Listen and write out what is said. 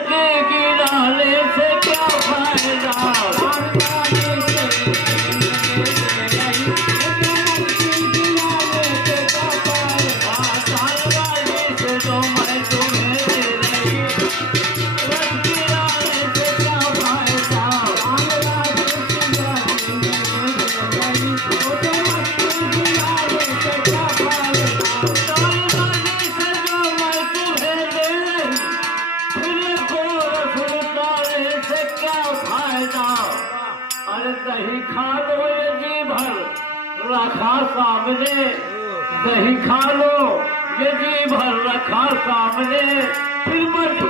के गिराने से क्या फायदा। दही खा लो ये जी भर रखा सामने, दही खा लो ये जी भर रखा सामने, फिर मत